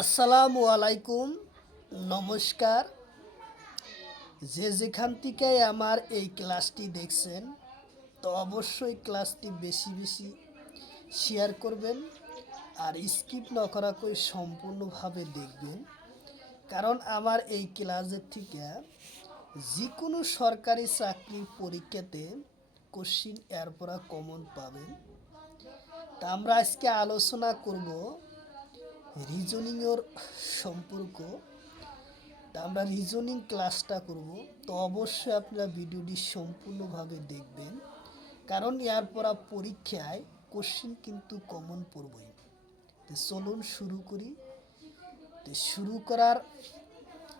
আসসালামু আলাইকুম, নমস্কার। যে যেখান থেকে আমার এই ক্লাসটি দেখছেন, তো অবশ্যই ক্লাসটি বেশি বেশি শেয়ার করবেন আর স্কিপ না করা করে সম্পূর্ণভাবে দেখবেন। কারণ আমার এই ক্লাসের থেকে যে কোনো সরকারি চাকরির পরীক্ষাতে কোশ্চিন এরপরা কমন পাবেন। তা আমরা আজকে আলোচনা করব রিজনিংয়ের সম্পর্ক। তা আমরা রিজনিং ক্লাসটা করব, তো অবশ্যই আপনারা ভিডিওটি সম্পূর্ণভাবে দেখবেন, কারণ এর পর পরীক্ষায় কোশ্চিন কিন্তু কমন পড়বই। তো চলুন শুরু করি। তো শুরু করার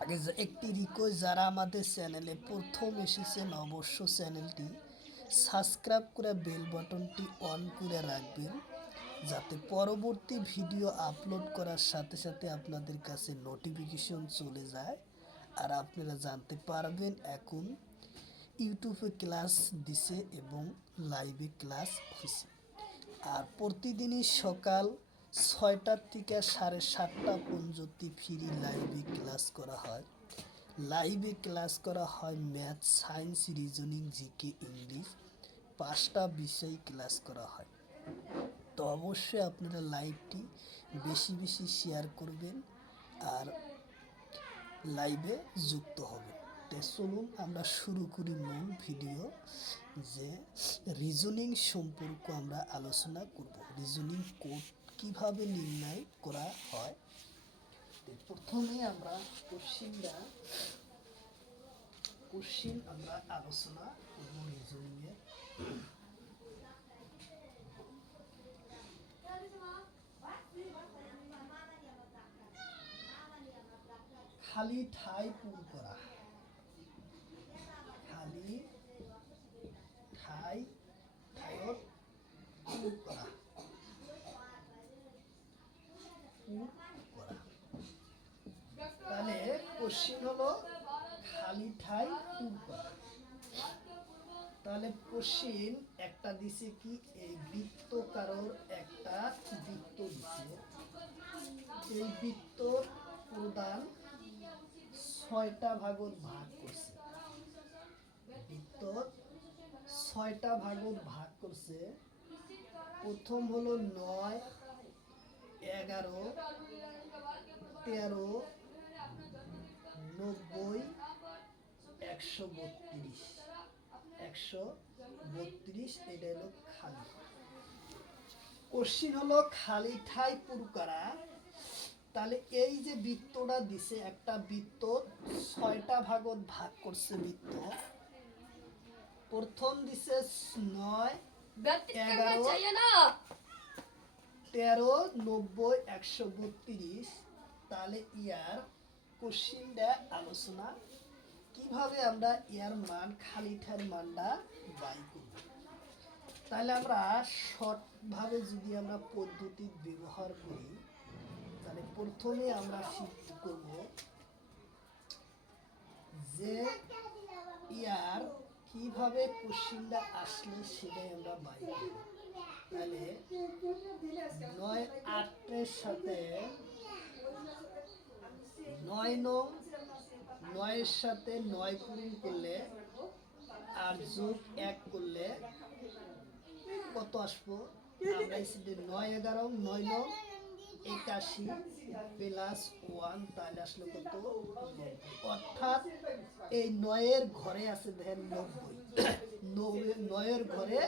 আগে একটি রিকোয়েস্ট, যারা আমাদের চ্যানেলে প্রথম এসেছেন অবশ্য চ্যানেলটি সাবস্ক্রাইব করে বেল বাটনটি অন করে রাখবেন, যাতে পরবর্তী ভিডিও আপলোড করার সাথে সাথে আপনাদের কাছে নোটিফিকেশন চলে যায় আর আপনারা জানতে পারবেন এখন ইউটিউবে ক্লাস দিছে এবং লাইভে ক্লাস হয়েছে। আর প্রতিদিনই সকাল 6টার থেকে 7:30 পর্যন্ত ফ্রি লাইভে ক্লাস করা হয়। লাইভে ক্লাস করা হয় math, science, reasoning, GK, English, 5টা বিষয় ক্লাস করা হয়। তো অবশ্যই আপনারা লাইভটি বেশি বেশি শেয়ার করবেন আর লাইভে যুক্ত হবেন। তো চলুন আমরা শুরু করি মূল ভিডিও, যে রিজনিং সম্পর্ক আমরা আলোচনা করব। রিজনিং কোড কিভাবে নির্ণয় করা হয়। প্রথমে আমরা কোশ্চিন আমরা আলোচনা করব রিজনিংয়ে। খালি ঠাই পূরণ করা, খালি ঠাই ঠাইত পূরণ করা, তাহলে কোশ্চিন হলো খালি ঠাই পূরণ করা। তাহলে কোশ্চিন একটা দিছে কি, এই বৃত্তকারর একটা বৃত্ত দিছে। এই বৃত্তর প্রধান 6টা ভাগত ভাগ করছে। বৃত্তর 6টা ভাগত ভাগ করছে। প্রথম হলো 9, 11, 13, 90, 132, 132। এটা হলো খালি। কোশ্চিন হলো খালি ঠাই পূরণ করা। তাহলে এই যে বৃত্তটা দিছে, একটা বৃত্ত 6টা ভাগত ভাগ করছে। বৃত্ত প্রথম দিছে 9, 11, 13, 90, 132। তাহলে ইয়ার কোশ্চিনটা আলোচনা কিভাবে আমরা ইয়ার মান, খালি ঠাইয়ের মানটা বাই করব। তাহলে আমরা শর্টভাবে যদি আমরা পদ্ধতি ব্যবহার করি, তাহলে প্রথমে আমরা শিফট করব যে ইয়ার কিভাবে কোশ্চিনটা আসলে সেটাই আমরা বাই করব। তাহলে 9 8-এর সাথে 9 সাথে 9 পূরণ করলে আর যোগ 1 করলে কত আসবো? আমরা এসে 9 11 9 9 81 প্লাস 1, তাহলে আসলে কত? 90। অর্থাৎ এই 9-এর ঘরে আছে দেখেন 90, 9-এর ঘরে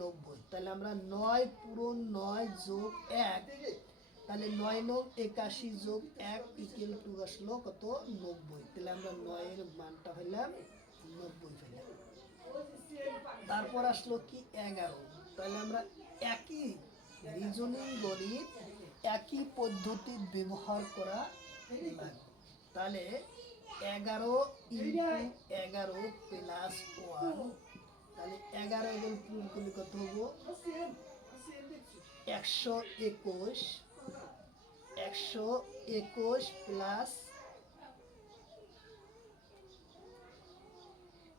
90। তাহলে আমরা 9 পূরণ 9 যোগ 1, তাহলে 9 9 81 যোগ 1 ইকুয়াল টু আসলো কত? 90। তাহলে আমরা 9-এর মানটা হইলাম 90 পেলাম। তারপর আসলো কি 11। তাহলে আমরা একই রিজনিং গণিত, একই পদ্ধতি ব্যবহার করা লাগবে। তাহলে 11 ইন্টু 11 প্লাস 1, তাহলে 11 এগুলো পূরণ করলে কত হবো? 121, 121 প্লাস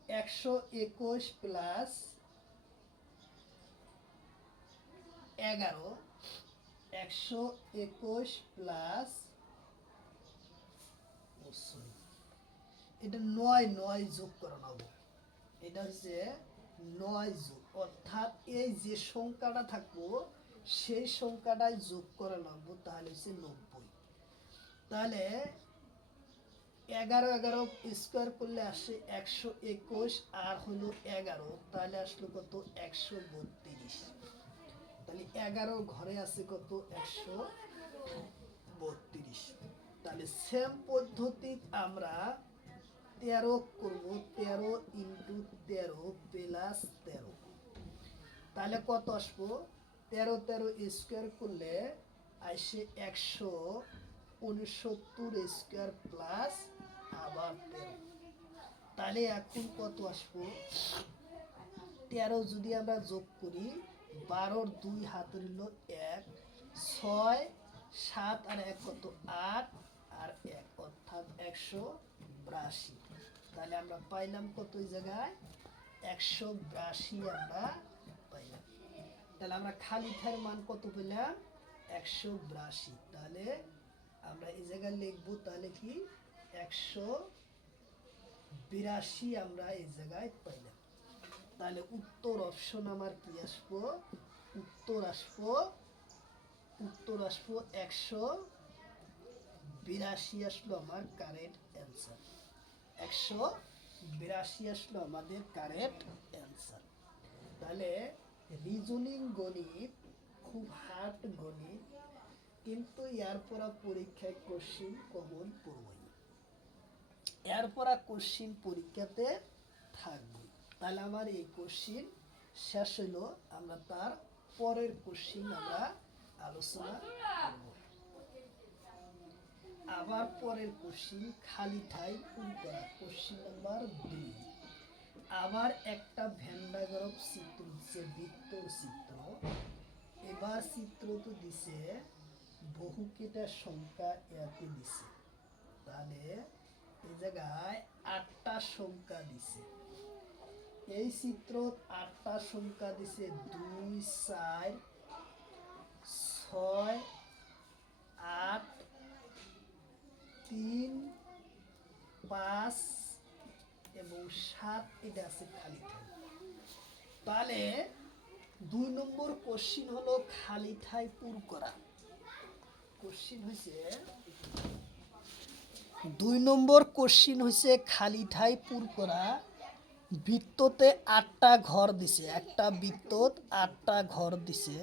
121 প্লাস 11, 121 প্লাস সরি, এটা 9 যোগ করা হবে। এটা হচ্ছে 9 যোগ, অর্থাৎ এই যে সংখ্যাটা থাকবো সেই সংখ্যাটাই যোগ করে লাগবো, তাহলে হচ্ছে 90। তাহলে 11 স্কোয়ার করলে আসে 121, আর হলো 11, তাহলে আসলো কত 132। তাহলে 11 ঘরে আছে কত 132। তাহলে সেম পদ্ধতি আমরা 13 করব, 13 ইন্টু 13 প্লাস 13, তাহলে কত আসবো 13 স্কোয়ার করলে আসে 169 স্কোয়ার প্লাস আবার 13। তাহলে এখন কত আসবো 13 যদি আমরা যোগ করি, 12 2 হাতে রইল 1, 6 7 আর 1 কত 8 আর 1 অর্থাৎ 182। তাহলে আমরা পাইলাম কত এই জায়গায় 182 আমরা পাইলাম। তাহলে আমরা খালি ঠার মান কত পেলাম 182। তাহলে আমরা এই জায়গায় লিখবো তাহলে কি 182 আমরা এই জায়গায় পাইলাম। তাহলে উত্তর অপশন আমার কি আসবো, উত্তর আসবো 182 আসলো আমার কারেক্ট অ্যান্সার। 182 আসলো আমাদের কারেক্ট অ্যান্সার। তাহলে রিজনিং গণিত খুব হার্ড গণিত, কিন্তু এরপর পরীক্ষায় কোশ্চিন কমন পড়বই, এরপর কোশ্চিন পরীক্ষাতে থাকবে। তাহলে আমার এই কোশ্চিন শেষ হলো, আমরা তার পরের কোশ্চিন আমরা আলোচনা করব। আবার পরের কোশ্চিন খালি ঠাই পূরণ করা, কোশ্চিন নাম্বার 2। আবার একটা ভেন্ডাগ্রাফ চিত্র দিচ্ছে, বৃত্তর চিত্র। এবার চিত্র তো দিছে বহুকেটার সংখ্যা এতে দিছে, তাহলে এই জায়গায় 8টা সংখ্যা দিছে। এই চিত্র 8টা সংখ্যা দিছে 2 4 6 8 3 5 এবং 7, এটা আছে খালি ঠাই। তাহলে 2 নম্বর কোশ্চিন হলো খালি ঠাই পূরণ করা। কোশ্চিন হইছে 2 নম্বর কোশ্চিন হইছে খালি ঠাই পূরণ করা। বৃত্ততে 8টা ঘর দিছে, একটা বৃত্তত 8টা ঘর দিছে।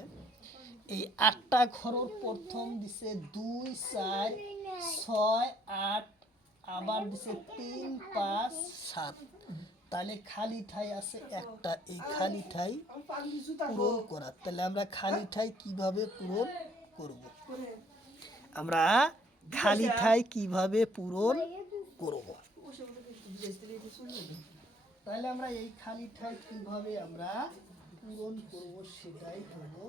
এই 8টা ঘরের প্রথম দিছে 2 4 6 8, আবার দিছে 3 5 7। তাহলে খালি ঠাই আছে একটা, এই খালি ঠাই পূরণ করা। তাহলে আমরা খালি ঠাই কিভাবে পূরণ করব, আমরা খালি ঠাই কিভাবে পূরণ করব, তাহলে আমরা এই খালি ঠাই কিভাবে আমরা পূরণ করব সেটাই হলো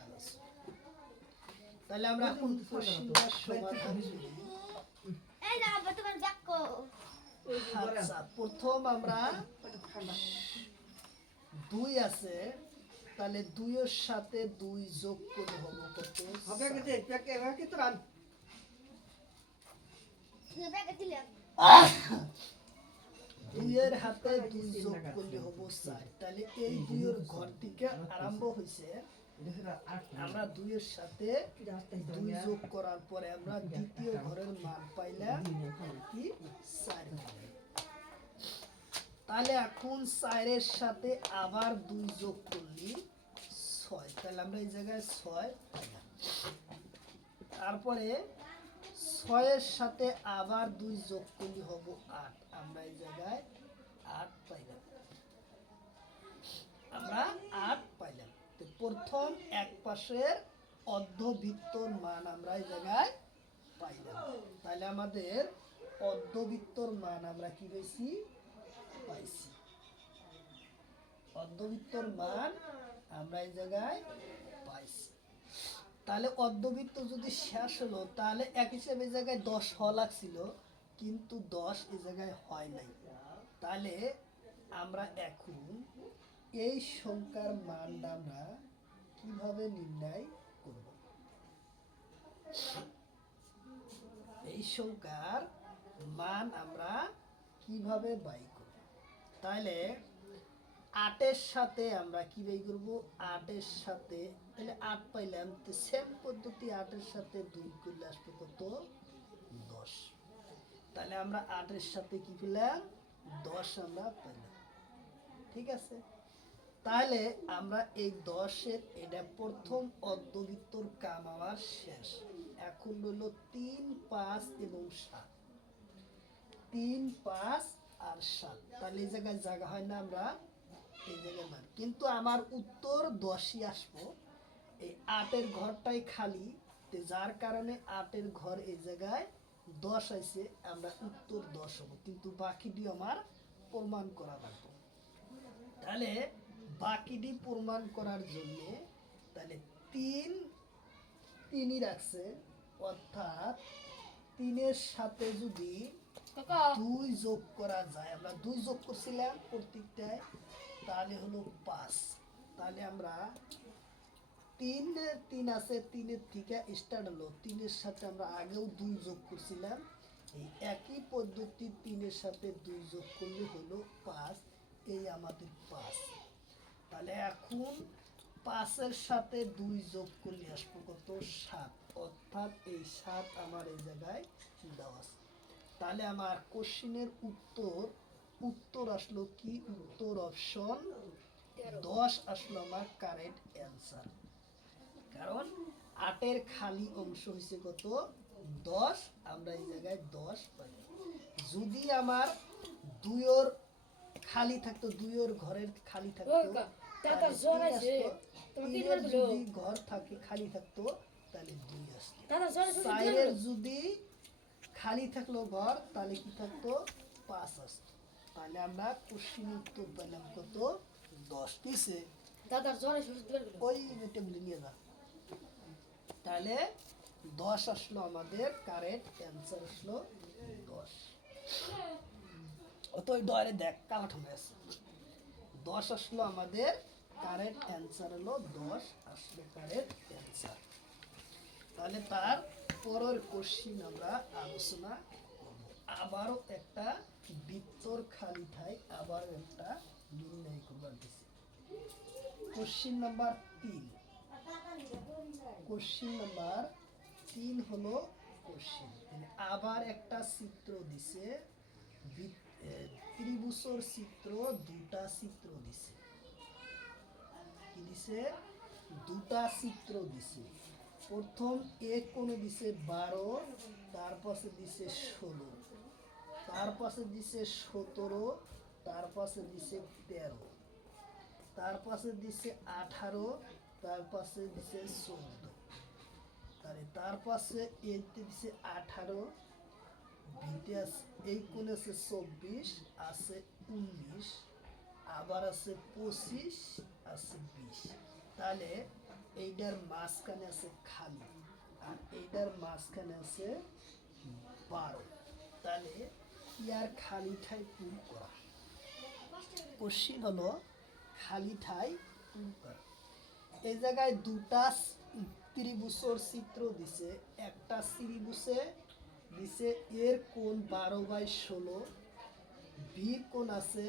আলোচনা। তাহলে আমরা এখন কোশ্চেনটার সমাধান করি। আচ্ছা, প্রথম আমরা 2 আছে, তাহলে 2 এর সাথে 2 যোগ করলে হবে কত, 2 এর হাতে 2 যোগ করলে হবে 4। তাহলে এই 2 এর ঘর থেকে আরম্ভ হইছে, আমরা 2 এর সাথে 2 যোগ করার পরে আমরা দ্বিতীয় ঘরের মান পাইলাম কি 4। তাহলে এখন 4 এর সাথে আবার 2 যোগ করলি 6, তাহলে আমরা এই জায়গায় 6 পাইলাম। তারপরে 6 এর সাথে আবার 2 যোগ করলে হবে 8, আমরা এই জায়গায় 8 পাইলাম, আমরা 8 পাইলাম। তো প্রথম এক পাশের অর্ধবৃত্তর মান আমরা এই জায়গায় পাইলাম। তাহলে আমাদের অর্ধবৃত্তর মান আমরা কি পেয়েছি, পাইছি। অর্ধবৃত্তর মান আমরা এই জায়গায় পাইছি। তাহলে অর্ধবৃত্ত যদি শেষ হলো, তাহলে এক হিসেবে এই জায়গায় 10 হওয়া লাগছিল, কিন্তু 10 এই জায়গায় হয় নাই। তাহলে আমরা এখন এই সংখ্যার মানটা আমরা কিভাবে নির্ণয় করব, এই সংখ্যার মান আমরা কিভাবে বাই করব। তাহলে 8-এর সাথে আমরা কি বাই করব, 8-এর সাথে তাহলে 8 পাইলাম, তো সেম পদ্ধতি 8-এর সাথে 2 করলে আসবে কত, 10। তাহলে আমরা 8-এর সাথে কি পেলাম, 10 আমরা পেলাম। ঠিক আছে, তাহলে আমরা এই 10-এর এটা প্রথম অর্ধবৃত্তর কাম আমার শেষ। এখন রইল 3, 5 এবং 7। 3, 5 আর 7, তাহলে এই জায়গায় জায়গা হয় না, আমরা এই জায়গায় মান, কিন্তু আমার উত্তর 10ই আসবো। এই 8-এর ঘরটাই খালি, তো যার কারণে 8-এর ঘর এই জায়গায় 10 আইছে, আমরা উত্তর 10 হবো, কিন্তু বাকিটি আমার প্রমাণ করা লাগবে। তাহলে বাকিটি প্রমাণ করার জন্য তাহলে 3 3ই রাখছে, অর্থাৎ 3-এর সাথে যদি 2 যোগ করা যায়, আমরা 2 যোগ করছিলাম প্রত্যেকটায়, তাহলে হলো 5। তাহলে আমরা 3 আছে, 3-এর থেকে স্টার্ট হলো, 3-এর সাথে আমরা আগেও 2 যোগ করছিলাম, এই একই পদ্ধতি 3-এর সাথে 2 যোগ করলে হলো 5, এই আমাদের 5। তাহলে এখন 5-এর সাথে 2 যোগ করলে আসবো কত, 7, অর্থাৎ এই 7 আমার এই জায়গায় দেওয়া আছে। তাহলে আমার কোশ্চিনের উত্তর আসলো কি, উত্তর অপশন 10 আসলো আমার কারেক্ট অ্যান্সার। কারণ 8-এর খালি অংশ হয়েছে কত, 10, আমরা এই জায়গায় 10 পাই। যদি আমার 2-এর খালি থাকতো, 2-এর ঘরের খালি থাকতো, তাহলে 3 আসতো। 3-এর যদি ঘর থাকে খালি থাকতো, তাহলে 2 আসতো। 4-এর যদি খালি থাকলো ঘর, তাহলে কি থাকতো, 5 আসতো। তাহলে আমরা কোশ্চিন উত্তর পেলাম কত, 10 পিসে। ওই টেবিলে নিয়ে যা। তাহলে 10 আসলো আমাদের কারেক্ট অ্যান্সার, আসলো 10। অত ওই ডয়ারে দেখ কালাট হয়ে আছে। 10 আসলো আমাদের কারেক্ট অ্যান্সার, হলো 10 আসলো কারেক্ট অ্যান্সার। তাহলে তার পরের কোশ্চিন আমরা আলোচনা করব। আবারও একটা বৃত্তর খালি ঠাই, আবার একটা নির্ণয় করবার দিছে। Question number 3। কোশ্চিন নাম্বার 3 হলো কোশ্চিন, আবার একটা চিত্র দিছে, ত্রিভুজের চিত্র, দুটা চিত্র দিছে। কি দিছে, দুটা চিত্র দিছে। প্রথম এক কোণে দিছে 12, তার পাশে দিছে 16, তার পাশে দিছে 17, তার পাশে দিছে 13, তার পাশে দিছে 18, তার পাশে দিছে 14। তাহলে তার পাশে এতে দিছে 18, বিতে আছে এই কোণে আছে 24, আছে 19, আবার আছে 25, আছে 20। তাহলে এইটার মাঝখানে আছে খালি, আর এইটার মাঝখানে আছে 12। তাহলে ইয়ার খালি ঠাই পূরণ করা। কোশ্চিন হলো খালি ঠাই পূরণ করা। এই জায়গায় দুটা ত্রিভুজের চিত্র দিছে। একটা ত্রিভুজে দিছে এর কোণ 12/16, বির কোণ আছে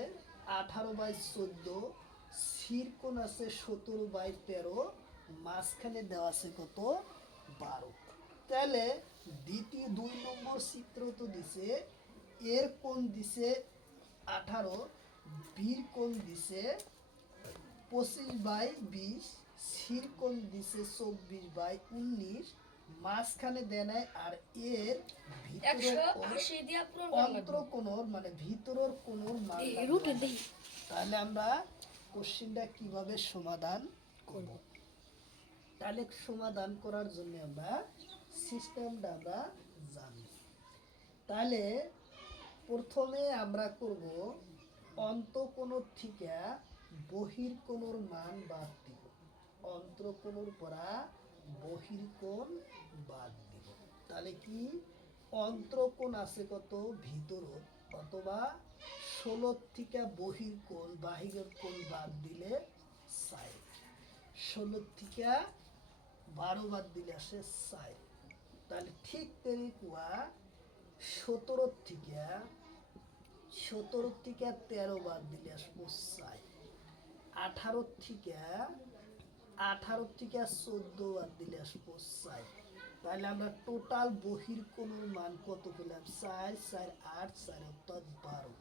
18/14, সির কোণ আছে 17/13, মাঝখানে দেওয়া আছে কত, 12। তাহলে দ্বিতীয় 2 নম্বর চিত্র তো দিছে, এর কোণ দিছে 18, বির কোণ দিছে 25/20, সির কোণ দিছে 24/19, মাঝখানে দেয় নাই, আর এর ভিতরের অন্তরকোণর মানে ভিতরের কোণর মান। তাহলে আমরা কোশ্চিনটা কিভাবে সমাধান করব। তাহলে সমাধান করার জন্য আমরা সিস্টেমটা আমরা জানি। তাহলে প্রথমে আমরা করব অন্তঃকোণর থেকে বহির্কোণর মান বাদ দিব, অন্তঃকোণর পরা বহির্কোণ বাদ দিব। তাহলে কি, অন্তঃকোণ আছে কত, ভিতর, অথবা 16 থেকে বহির্কোণ, বাহিরের কোণ বাদ দিলে 4, 16 থেকে 12 বাদ দিলে আসে 4। তাহলে ঠিক তেমনি কুয়া 17 থেকে 13 বাদ দিলে আসবো 4। 18 থেকে 14 বাদ দিলে আসবো 4। তাহলে আমরা টোটাল বহির্কোণের মান কত পেলাম? 4 4 8 4 অর্থাৎ 12।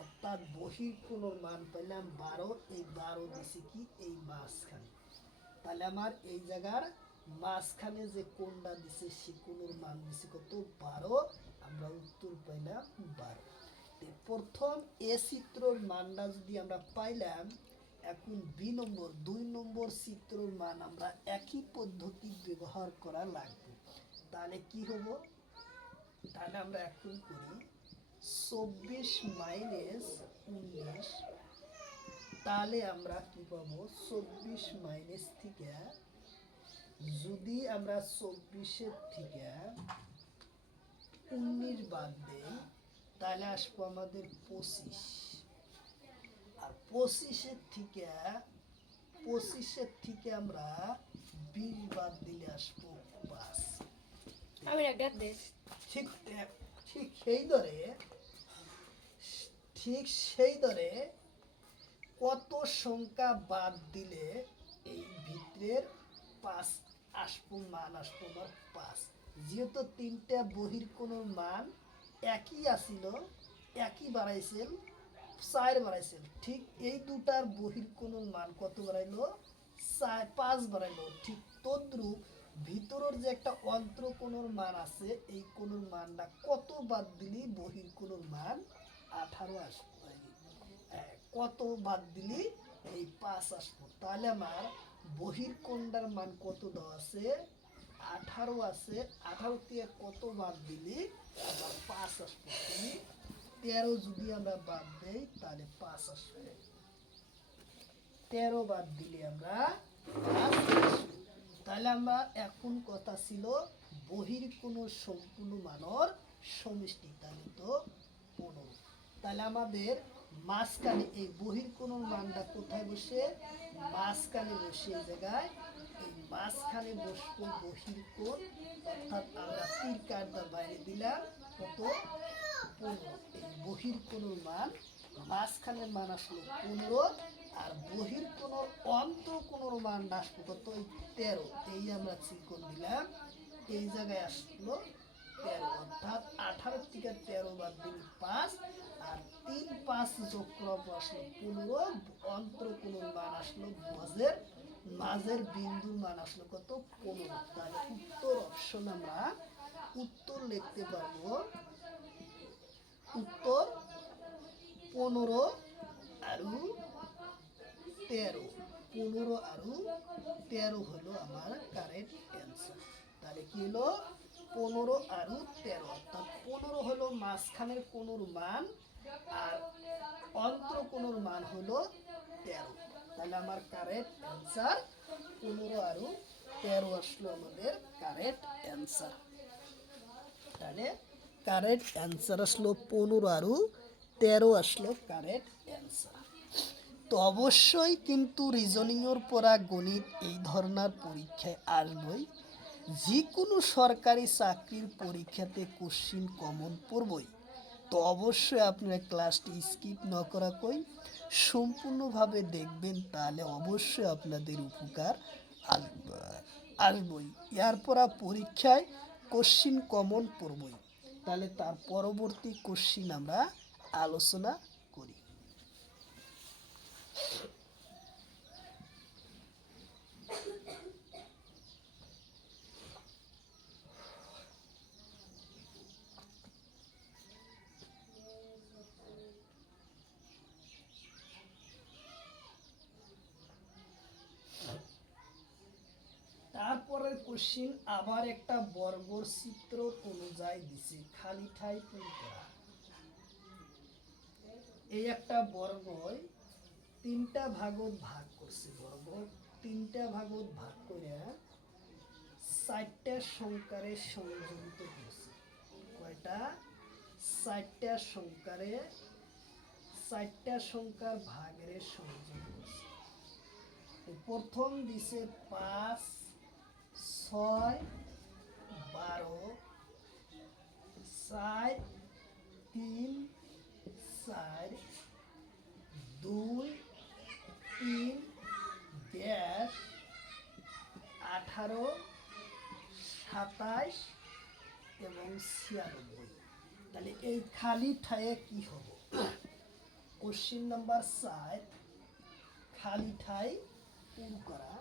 অর্থাৎ বহির্কোণের মান পেলাম 12। এই 12 দিছি কি এই মাঝখানে। তাহলে আমার এই জায়গার মাঝখানে যে কোণটা দিছে সে কোণের মান দিছে কত? 12। আমরা উত্তর পাইলাম 12। প্রথম এ চিত্রের মানটা যদি আমরা পাইলাম, এখন দুই নম্বর চিত্রের মান আমরা একই পদ্ধতি ব্যবহার করা লাগবে। তাহলে কি হবো? তাহলে আমরা এখন করি 24 মাইনাস 19। তাহলে আমরা কি পাবো? 24 মাইনাস থেকে যদি আমরা 24-এর থেকে 19 বাদ দেই তাহলে আসবো আমাদের 25। আর 25-এর থেকে আমরা 20 বাদ দিলে আসবো 5। ঠিক ঠিক সেই ধরে কত সংখ্যা বাদ দিলে এই ভিতরের 5 আসবো, মান আসবো আমার 5। যেহেতু তিনটা বহির্কোণের মান একই আসিল, একই বাড়াইছেন, 4 বাড়াইছেন, ঠিক এই দুটার বহির্কোণের মান কত বাড়াইলো? 5 বাড়াইলো। ঠিক তদ্রূপ ভিতরের যে একটা অন্তরকোণের মান আছে, এই কোণের মানটা কত বাদ দিলি বহির্কোণের মান 18 আসবে। কত বাদ দিলি? এই 5 আসবো। তাহলে আমার বহির্কোণটার মান কত দেওয়া আছে? 18 আছে। 18 থেকে কত বাদ দিলি? আবার 5 আসবো। 13 যদি আমরা বাদ দেই তাহলে 5 আসবে। 13 বাদ দিলে আমরা 5 আসবে। তাহলে আমরা এখন কথা ছিল বহির্কোণ সম্পূর্ণ মানের সমষ্টি, তাহলে তো 15। তাহলে আমাদের মাঝখানে এই বহির্কোণের মানটা কোথায় বসে? মাঝখানে বসে। এই জায়গায় এই মাঝখানে বসবো বহির্কোণ। অর্থাৎ আমরা তীর কাটটা বাইরে দিলাম কত? 15। এই বহির্কোণের মান, মাঝখানের মান আসলো 15। আর বহির্কোণের অন্তঃকোণের মান আসলো কত? 13। এই আমরা চিকন দিলাম, এই জায়গায় আসলো 13। অর্থাৎ 18 থেকে 13 বাদ দিলে 5। আর 3 5 যোগ করার পর আসলো 15। অন্তঃকোণের মান আসলো মাঝের বিন্দুর মান আসলো কত? 15। তাহলে উত্তর অপশন আমরা উত্তর লিখতে পারবো। উত্তর 15 আর 13। 15 আর 13 হলো আমার কারেক্ট অ্যান্সার। তাহলে কি হলো? 15 আর 13। অর্থাৎ 15 হলো মাঝখানের কোণের মান আর অন্তঃকোণের মান হলো 13। তাহলে আমার কারেক্ট অ্যান্সার 15 আর 13 আসলো আমাদের কারেক্ট অ্যান্সার। তাহলে কারেক্ট অ্যান্সার আসলো 15 আর 13 আসলো কারেক্ট অ্যান্সার। তো অবশ্যই কিন্তু রিজনিংয়ের পড়া গণিত এই ধরনের পরীক্ষায় আসবই। যে কোনো সরকারি চাকরির পরীক্ষাতে কোশ্চিন কমন পড়বই। তো অবশ্যই আপনারা ক্লাসটি স্কিপ না করা কই সম্পূর্ণভাবে দেখবেন, তাহলে অবশ্যই আপনাদের উপকার আসবই। এরপর পরীক্ষায় কোশ্চিন কমন পড়বই। তাহলে তার পরবর্তী কোশ্চিন আমরা আলোচনা করি। তারপরের কোশ্চিন আবার একটা বর্গর চিত্র অনুযায়ী দিছে, খালি ঠাই পূরণ করা। এই একটা বর্গই 3টা ভাগত ভাগ করছে। বর্গ 3টা ভাগত ভাগ করে 4টা সংখ্যারে সংযোজিত করছে। কয়টা? 4টা সংখ্যারে, 4টা সংখ্যার ভাগের সংযোগ করছে। প্রথম দিছে 5 6 12 4 3 4 2 3 ড্যাশ 18 27 এবং 96। তাহলে এই খালি ঠায়ে কি হবে? কোশ্চিন নাম্বার 4 খালি ঠাই পূরণ করা।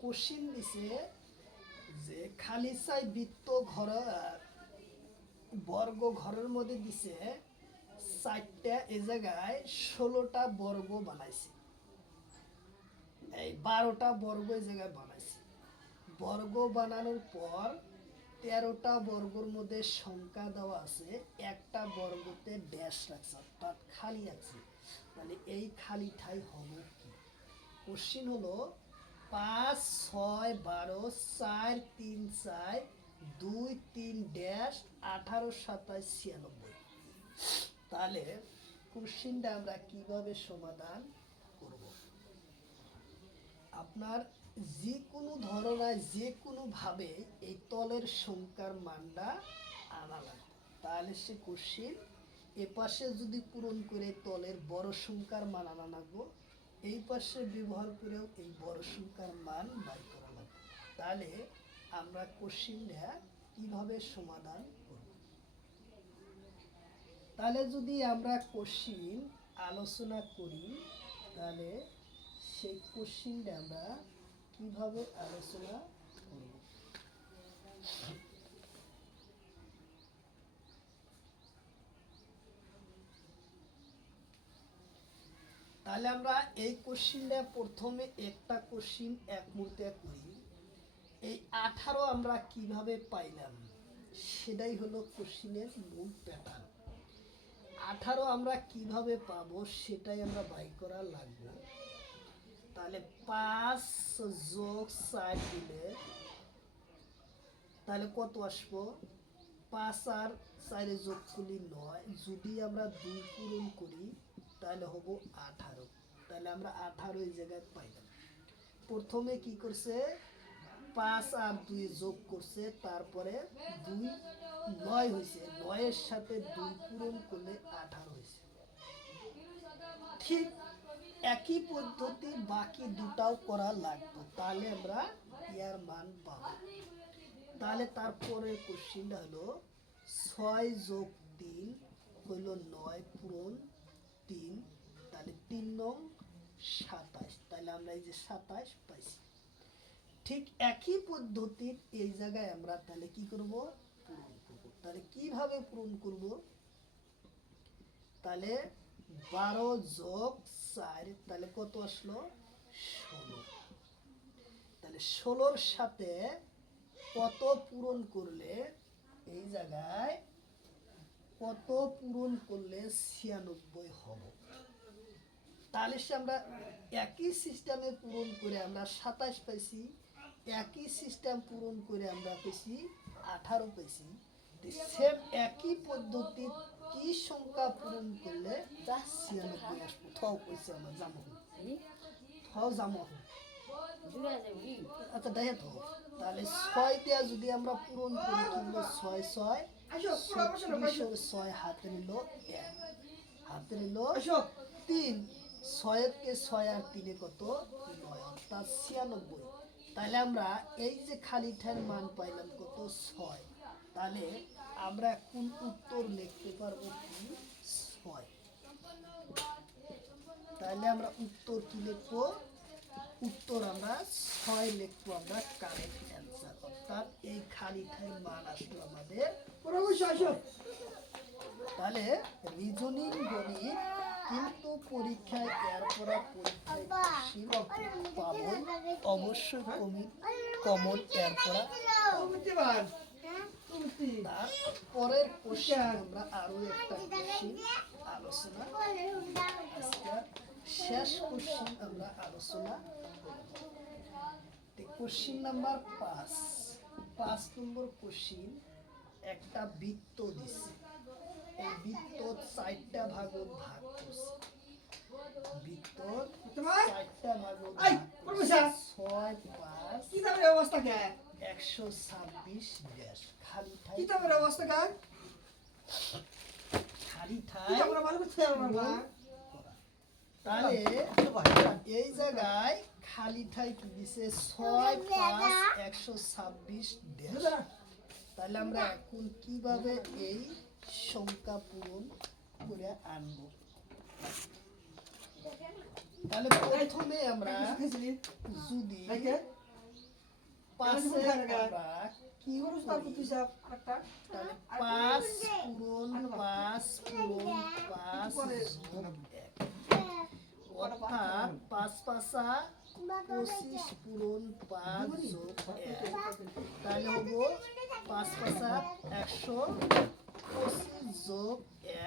কোশ্চিন দিছে যে খালি চাই বৃত্ত ঘর বর্গ ঘরের মধ্যে দিছে 4টা, এই জায়গায় 16টা বর্গ বানাইছে, এই 12টা বর্গ এই জায়গায় বানাইছে। বর্গ বানানোর পর 13টা বর্গের মধ্যে সংখ্যা দেওয়া আছে, একটা বর্গতে ড্যাশ রাখছে অর্থাৎ খালি আছে। মানে এই খালি ঠাই হবে কি? কোশ্চিন হলো 5 6 12 4 3 4 2 3 ড্যাশ 18 27 96। তাহলে কোশ্চিনটা আমরা কিভাবে সমাধান করব? আপনার যে কোনো ধরনের যে কোনোভাবে এই তলের সংখ্যার মানটা আনা লাগবে। তাহলে সে কোশ্চিন এ পাশে যদি পূরণ করে তলের বড় সংখ্যার মান আনা লাগবো, এই পাশে ব্যবহার করেও এই বড় সংখ্যার মান বাই করা লাগবে। তাহলে আমরা কোশ্চিনটা কিভাবে সমাধান করব? তাহলে যদি আমরা কোশ্চিন আলোচনা করি, তাহলে সেই কোশ্চিনটা আমরা কিভাবে আলোচনা করব? তাহলে আমরা এই কোশ্চিনটা প্রথমে একটা কোশ্চিন এক মুহূর্তে করি। এই 18 আমরা কিভাবে পাইলাম সেটাই হলো কোশ্চিনের মূল প্যাটার্ন। 18 আমরা কিভাবে পাবো সেটাই আমরা বাই করা লাগবে। তাহলে 5 যোগ 4 দিলে তাহলে কত আসবো? 5 আর 4 যোগ করলে 9, যদি আমরা 2 পূরণ করি তাহলে হবো 18। তাহলে আমরা 18 এই জায়গায় পাইলাম। প্রথমে কি করছে? 5 আর 2 যোগ করছে, তারপরে 2 9 হয়েছে, 9 এর সাথে 2 পূরণ করলে 18 হয়েছে। ঠিক একই পদ্ধতি বাকি দুটাও করা লাগবে, তাহলে আমরা ইয়ার মান পাবো। তাহলে তারপরের কোশ্চিনটা হলো 6 যোগ 3 হইল 9 পূরণ 3, তাহলে 3 নং 27। তাহলে আমরা এই যে 27 পাইছি। ঠিক একই পদ্ধতির এই জায়গায় আমরা তাহলে কি করব? পূরণ করব। তাহলে কিভাবে পূরণ করব? তাহলে 12 যোগ 4 তাহলে কত আসলো? 16। তাহলে 16-র সাথে কত পূরণ করলে এই জায়গায় কত পূরণ করলে 96 হবে? তাহলে সে আমরা একই সিস্টেমে পূরণ করে আমরা 27 পাইছি, একই সিস্টেম পূরণ করে আমরা পেয়েছি 18 পেয়েছি। সেম একই পদ্ধতির কি সংখ্যা পূরণ করলে 96 আসবো? থাও কইছে আমরা জামো, থাও জামো। আচ্ছা দেখে তো, তাহলে 6 দিয়া যদি আমরা পূরণ করি কিংবা 6 6 6 হাতে নিল 1, হাতে নিল 3, 6 কে 6 আর 3 কত? 9, অর্থাৎ 96। তাহলে আমরা এই যে খালি ঠায়ের মান পাইলাম কত? 6। তাহলে আমরা কোন উত্তর লিখতে পারবো কি? 6। তাহলে আমরা উত্তর কি লিখবো? উত্তর আমরা 6 লিখবো, আমরা কারেক্ট অ্যান্সার। অর্থাৎ এই খালি ঠায়ের মান আসলো আমাদের। তাহলে রিজনিং গণিত কিন্তু পরীক্ষায় এরপর পরীক্ষায় পাবো অবশ্যই কমন এরপর। তার পরের কোশ্চেন আমরা আরো একটা কোশ্চেন আলোচনা, শেষ কোশ্চেন আমরা আলোচনা করব। কোশ্চেন নাম্বার 5 নম্বর কোশ্চেন। একটা বৃত্ত দিছে, এই বৃত্ত 4টা ভাগে ভাগ করছে। বৃত্ত 4টা ভাগে ভাগ করছে, 6 5 126 ড্যাশ। খালি ঠাই খালি ঠাই তাহলে এই জায়গায় খালি ঠাই কি দিছে 6 5 126 ড্যাশ। তাহলে আমরা এখন কিভাবে এই সংখ্যা পূরণ করে আনবো? তাহলে প্রথমে আমরা যদি পাঁচে আমরা কি করি? তাহলে 5 পূরণ 5 পূরণ 5 যোগ 1, অর্থাৎ 5 5 25 পূরণ 5 যোগ 1, তাহলে হবো 5 5 125 যোগ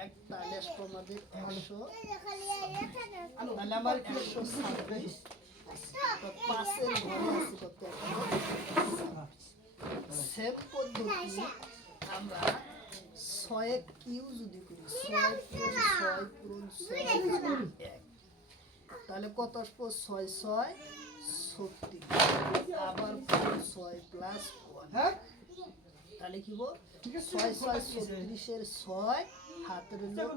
1, তাহলে আসবো আমাদের 100। তাহলে আমার 126 পাঁচের ঘরে আছে কত? সেম পদ্ধতি আমরা 6 কিউ যদি করি 6 পূরণ 6 পূরণ 1, তাহলে কত আসবো? 6 6 36, আবার 6 প্লাস 1, তাহলে কি হবো? 6 6 36 এর 6 হাতের 3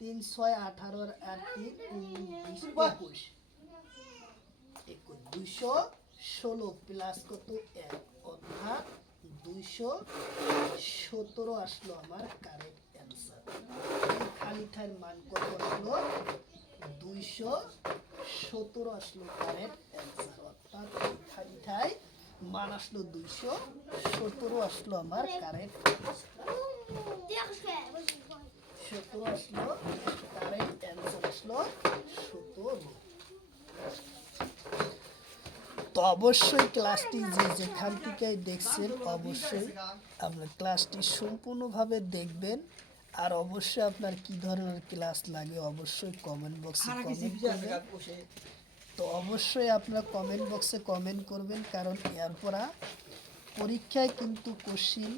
3 6 18 আর 3 21 216 প্লাস কত 1, অর্থাৎ 217 আসলো আমার কারেক্ট অ্যান্সার। খালি ঠাইয়ের মান কত আসলো? 217 আসলো কারেক্ট অ্যান্সার, অর্থাৎ খালি ঠাই মান আসলো 217 আসলো আমার কারেক্ট অ্যান্সার। 17 আসলো কারেক্ট অ্যান্সার আসলো 17। তো অবশ্যই ক্লাসটি যেখান থেকে দেখছেন অবশ্যই আপনার ক্লাসটি সম্পূর্ণভাবে দেখবেন। আর অবশ্যই আপনার কি ধরনের ক্লাস লাগে অবশ্যই কমেন্ট বক্সে কমেন্ট করবেন। তো অবশ্যই আপনারা কমেন্ট বক্সে কমেন্ট করবেন, কারণ এরপর পরীক্ষায় কিন্তু কোশ্চিন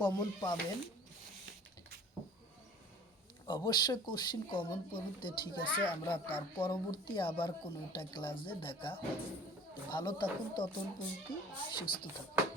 কমন পাবেন। অবশ্যই কোশ্চিন কমন পড়তে ঠিক আছে, আমরা তার পরবর্তী আবার কোনো একটা ক্লাসে দেখা হবে। ভালো থাকুন, ততক্ষণ পর্যন্ত সুস্থ থাকুন।